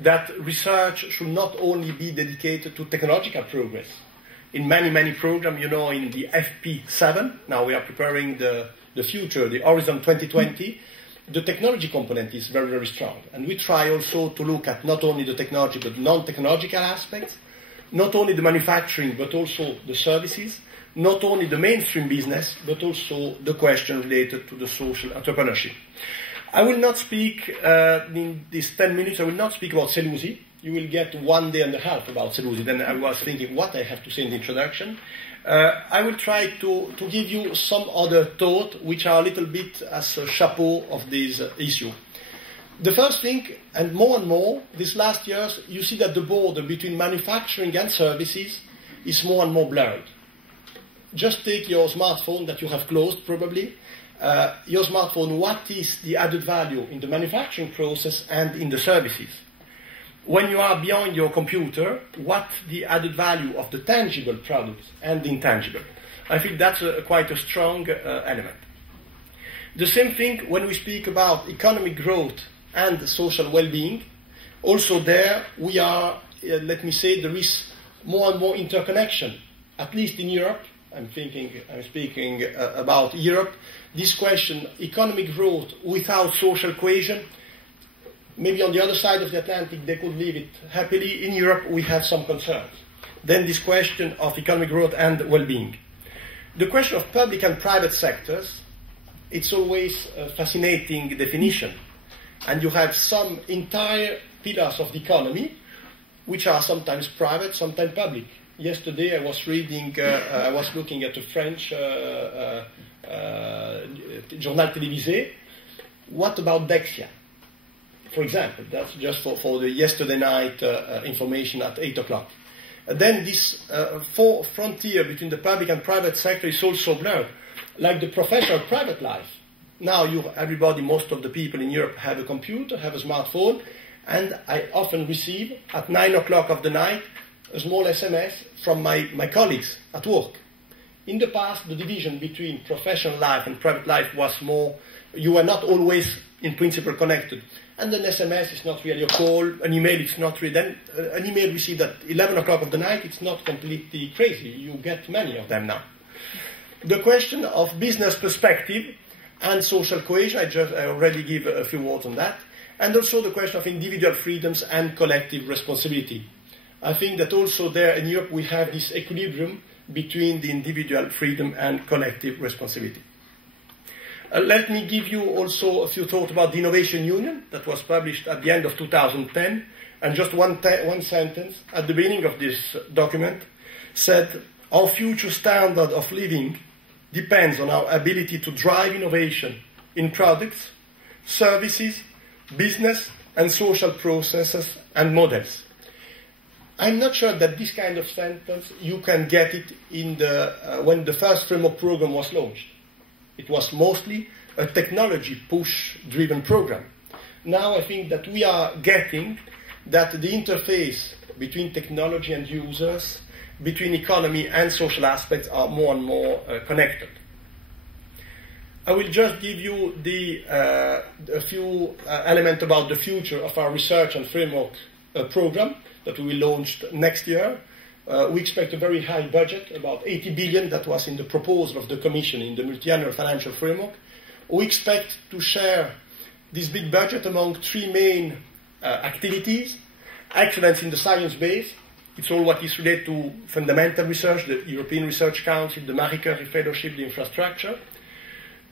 that research should not only be dedicated to technological progress. In many programs, you know, in the FP7, now we are preparing the future, the Horizon 2020, the technology component is very strong. And we try also to look at not only the technology, but non-technological aspects, not only the manufacturing, but also the services, not only the mainstream business, but also the question related to the social entrepreneurship. I will not speak, in these 10 minutes, I will not speak about SELUSI. You will get 1 day and a half about SELUSI. Then I was thinking what I have to say in the introduction. I will try to give you some other thought, which are a little bit as a chapeau of this issue. The first thing, and more, these last years, you see that the border between manufacturing and services is more and more blurred. Just take your smartphone that you have closed, probably. Your smartphone, what is the added value in the manufacturing process and in the services? When you are beyond your computer, what the added value of the tangible products and the intangible? I think that's quite a strong element. The same thing when we speak about economic growth and social well-being. Also there we are, let me say, there is more and more interconnection, at least in Europe. I'm speaking about Europe. This question, economic growth without social cohesion, maybe on the other side of the Atlantic they could live it happily. In Europe we have some concerns. Then this question of economic growth and well-being. The question of public and private sectors, it's always a fascinating definition. And you have some entire pillars of the economy which are sometimes private, sometimes public. Yesterday I was reading, I was looking at a French journal télévisé. What about Dexia? For example, that's just for the yesterday night information at 8 o'clock. Then this frontier between the public and private sector is also blurred, like the professional private life. Now everybody, most of the people in Europe have a computer, have a smartphone, and I often receive at 9 o'clock of the night a small SMS from my colleagues at work. In the past, the division between professional life and private life was more, you were not always in principle connected. And an SMS is not really a call, an email is not really, then an email received at 11 o'clock of the night, it's not completely crazy. You get many of them now. The question of business perspective and social cohesion, I already give a few words on that. And also the question of individual freedoms and collective responsibility. I think that also there in Europe we have this equilibrium between the individual freedom and collective responsibility. Let me give you also a few thoughts about the Innovation Union that was published at the end of 2010, and just one sentence at the beginning of this document said, our future standard of living depends on our ability to drive innovation in products, services, business and social processes and models. I'm not sure that this kind of sentence, you can get it in when the first framework program was launched. It was mostly a technology push-driven program. Now I think that we are getting that the interface between technology and users, between economy and social aspects are more and more connected. I will just give you a few elements about the future of our research and framework program that we will launch next year. We expect a very high budget, about 80 billion, that was in the proposal of the Commission in the multi-annual financial framework. We expect to share this big budget among three main activities. Excellence in the science base. It's all what is related to fundamental research, the European Research Council, the Marie Curie Fellowship, the infrastructure.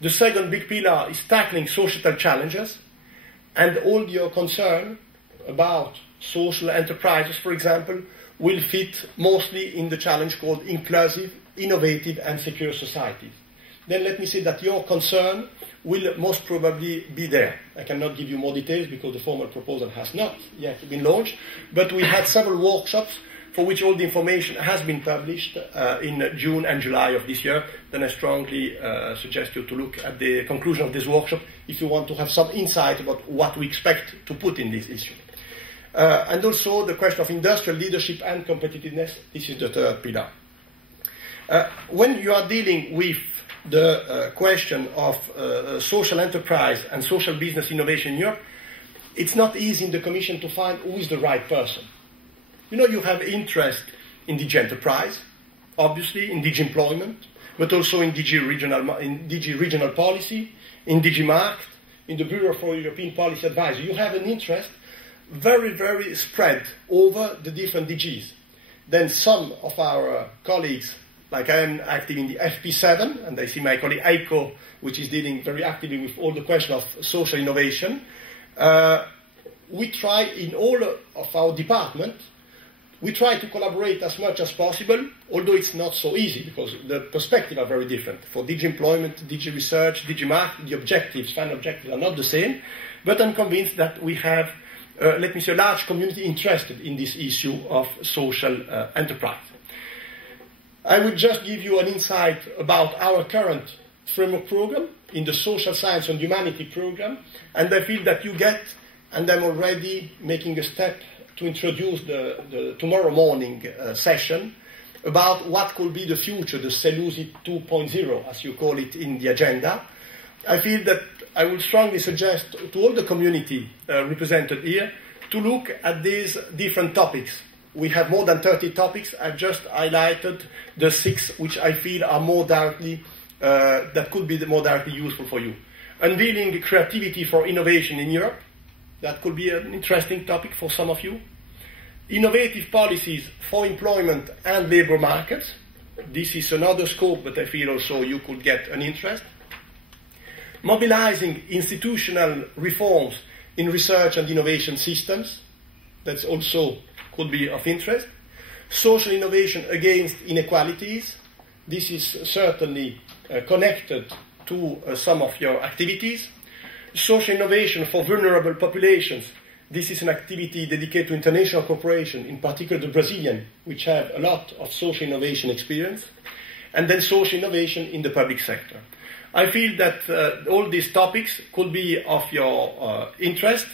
The second big pillar is tackling societal challenges, and all your concern about social enterprises, for example, will fit mostly in the challenge called inclusive, innovative and secure societies. Then let me say that your concern will most probably be there. I cannot give you more details because the formal proposal has not yet been launched, but we had several workshops for which all the information has been published in June and July of this year. Then I strongly suggest you to look at the conclusion of this workshop if you want to have some insight about what we expect to put in this issue. And also the question of industrial leadership and competitiveness, this is the third pillar. When you are dealing with the question of social enterprise and social business innovation in Europe, it's not easy in the Commission to find who is the right person. You know, you have interest in DG Enterprise, obviously, in DG Employment, but also in DG Regional Policy, in DG Markt, in the Bureau for European Policy Advisory. You have an interest very, very spread over the different DGs. Then some of our colleagues, like I am active in the FP7, and I see my colleague Eiko, which is dealing very actively with all the question of social innovation. We try in all of our department, we try to collaborate as much as possible, although it's not so easy because the perspectives are very different. For DG Employment, DG Research, DG Markt, the objectives, final objectives are not the same, but I'm convinced that we have, let me say, a large community interested in this issue of social enterprise. I will just give you an insight about our current framework program in the Social Science and Humanity program, and I feel that you get, and I'm already making a step to introduce the tomorrow morning session about what could be the future, the SELUSI 2.0, as you call it in the agenda. I feel that I would strongly suggest to all the community represented here to look at these different topics. We have more than 30 topics. I've just highlighted the 6 which I feel are more directly, that could be more directly useful for you. Unveiling creativity for innovation in Europe. That could be an interesting topic for some of you. Innovative policies for employment and labour markets. This is another scope, but I feel also you could get an interest. Mobilizing institutional reforms in research and innovation systems. That's also could be of interest. Social innovation against inequalities. This is certainly connected to some of your activities. Social innovation for vulnerable populations. This is an activity dedicated to international cooperation, in particular the Brazilian, which have a lot of social innovation experience. And then social innovation in the public sector. I feel that all these topics could be of your interest.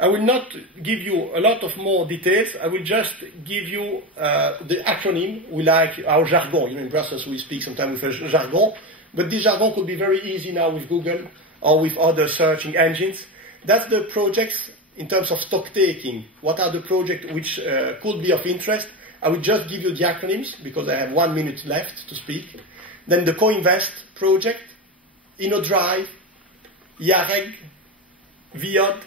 I will not give you a lot of more details. I will just give you the acronym. We like our jargon. You know, in Brussels we speak sometimes with a jargon, but this jargon could be very easy now with Google or with other searching engines. That's the projects in terms of stock taking. What are the projects which could be of interest? I will just give you the acronyms because I have 1 minute left to speak. Then the Co-Invest project, InnoDrive, IAREG, VIOD,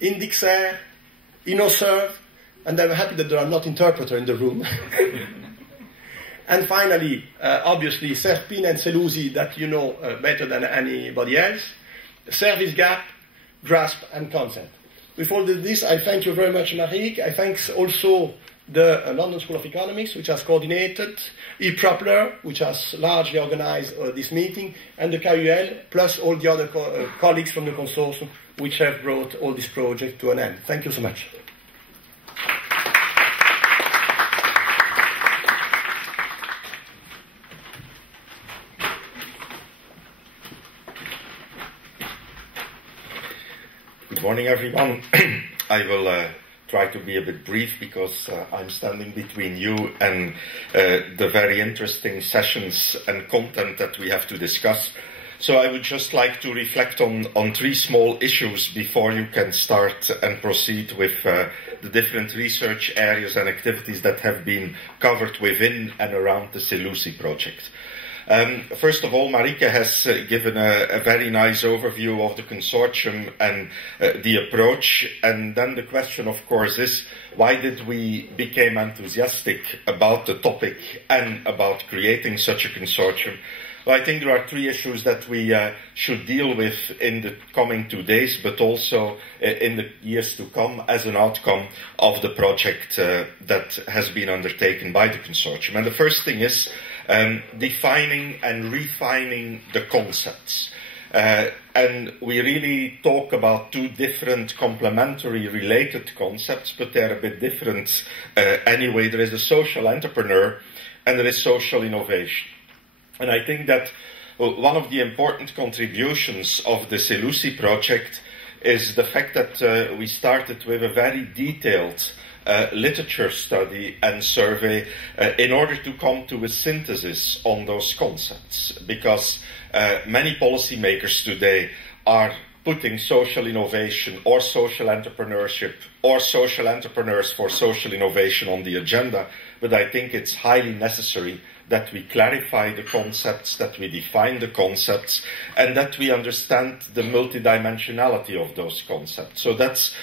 Indixair, InnoServe, and I'm happy that there are not interpreters in the room. And finally, obviously, SERPIN and SELUSI that you know better than anybody else. Service gap, grasp, and consent. With all this, I thank you very much, Marique. I thank also the London School of Economics, which has coordinated, ePropler, which has largely organized this meeting, and the KUL, plus all the other colleagues from the consortium, which have brought all this project to an end. Thank you so much. Good morning, everyone. I will try to be a bit brief because I'm standing between you and the very interesting sessions and content that we have to discuss. So I would just like to reflect on 3 small issues before you can start and proceed with the different research areas and activities that have been covered within and around the SELUSI project. First of all, Marieke has given a very nice overview of the consortium and the approach. And then the question, of course, is why did we become enthusiastic about the topic and about creating such a consortium? Well, I think there are 3 issues that we should deal with in the coming 2 days, but also in the years to come as an outcome of the project that has been undertaken by the consortium. And the first thing is defining and refining the concepts. And we really talk about 2 different complementary related concepts, but they're a bit different anyway. There is a social entrepreneur and there is social innovation. And I think that one of the important contributions of the SELUSI project is the fact that we started with a very detailed literature study and survey in order to come to a synthesis on those concepts, because many policymakers today are putting social innovation or social entrepreneurship or social entrepreneurs for social innovation on the agenda, but I think it's highly necessary that we clarify the concepts, that we define the concepts, and that we understand the multidimensionality of those concepts. So that's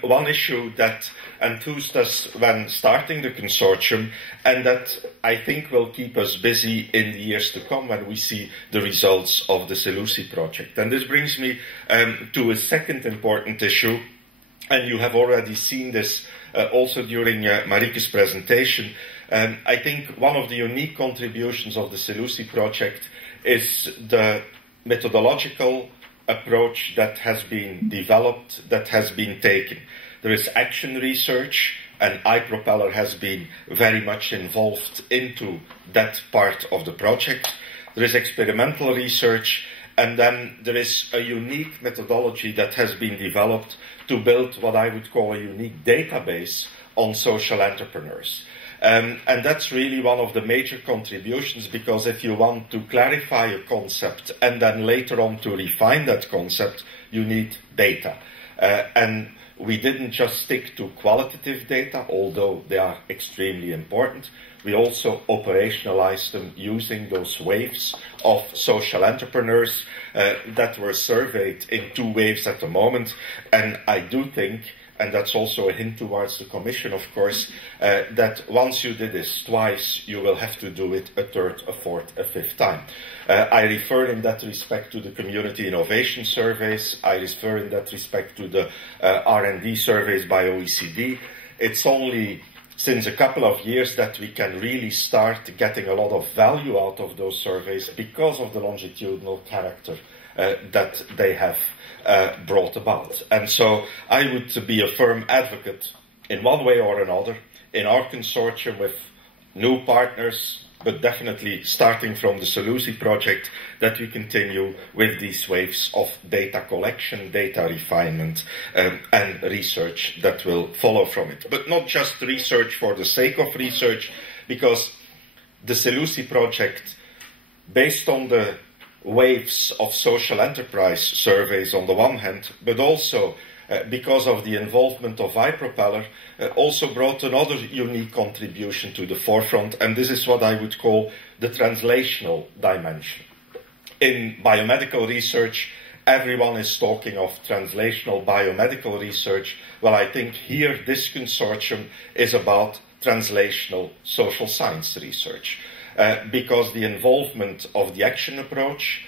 one issue that enthused us when starting the consortium, and that I think will keep us busy in the years to come when we see the results of the SELUSI project. And this brings me to a second important issue, and you have already seen this also during Marike's presentation. I think one of the unique contributions of the SELUSI project is the methodological approach that has been developed, that has been taken. There is action research, and iPropeller has been very much involved into that part of the project. There is experimental research, and then there is a unique methodology that has been developed to build what I would call a unique database on social entrepreneurs. And that's really one of the major contributions, because if you want to clarify a concept and then later on to refine that concept, you need data. And we didn't just stick to qualitative data, although they are extremely important. We also operationalized them using those waves of social entrepreneurs that were surveyed in 2 waves at the moment. And I do think, and that's also a hint towards the Commission, of course, that once you did this twice, you will have to do it a third, a fourth, a fifth time. I refer in that respect to the community innovation surveys. I refer in that respect to the R&D surveys by OECD. It's only since a couple of years that we can really start getting a lot of value out of those surveys because of the longitudinal character that they have brought about. And so I would be a firm advocate in one way or another in our consortium with new partners, but definitely starting from the SELUSI project, that we continue with these waves of data collection, data refinement, and research that will follow from it. But not just research for the sake of research, because the SELUSI project, based on the waves of social enterprise surveys on the one hand, but also because of the involvement of iPropeller, also brought another unique contribution to the forefront, and this is what I would call the translational dimension. In biomedical research, everyone is talking of translational biomedical research. Well, I think here this consortium is about translational social science research. Because the involvement of the action approach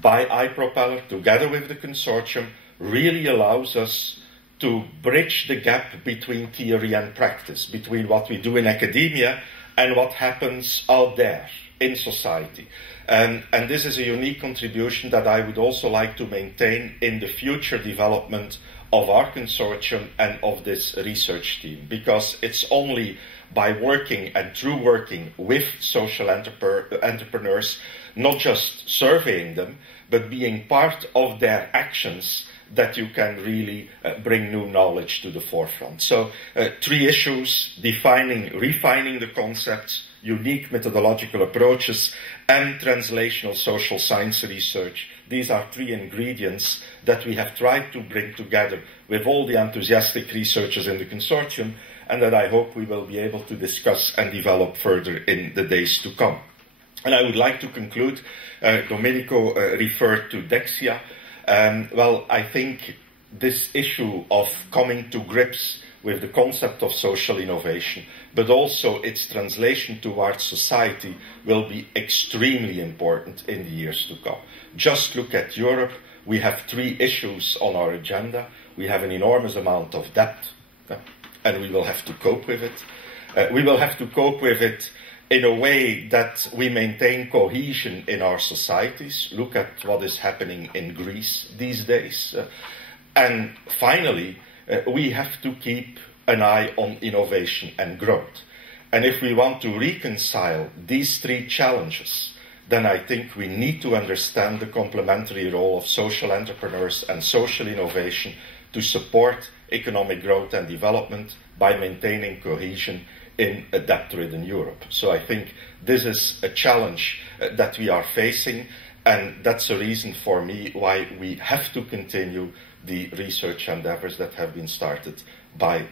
by iPropeller together with the consortium really allows us to bridge the gap between theory and practice, between what we do in academia and what happens out there in society. And this is a unique contribution that I would also like to maintain in the future development of our consortium and of this research team, because it's only by working and through working with social entrepreneurs, not just surveying them, but being part of their actions, that you can really bring new knowledge to the forefront. So 3 issues: refining the concepts, unique methodological approaches, and translational social science research. These are 3 ingredients that we have tried to bring together with all the enthusiastic researchers in the consortium, and that I hope we will be able to discuss and develop further in the days to come. And I would like to conclude. Domenico referred to Dexia. Well, I think this issue of coming to grips with the concept of social innovation, but also its translation towards society, will be extremely important in the years to come. Just look at Europe. We have 3 issues on our agenda. We have an enormous amount of debt, and we will have to cope with it. We will have to cope with it in a way that we maintain cohesion in our societies. Look at what is happening in Greece these days. And finally, we have to keep an eye on innovation and growth. And if we want to reconcile these 3 challenges, then I think we need to understand the complementary role of social entrepreneurs and social innovation to support economic growth and development by maintaining cohesion in a debt-ridden Europe. So I think this is a challenge that we are facing, And that's a reason for me why we have to continue the research endeavors that have been started by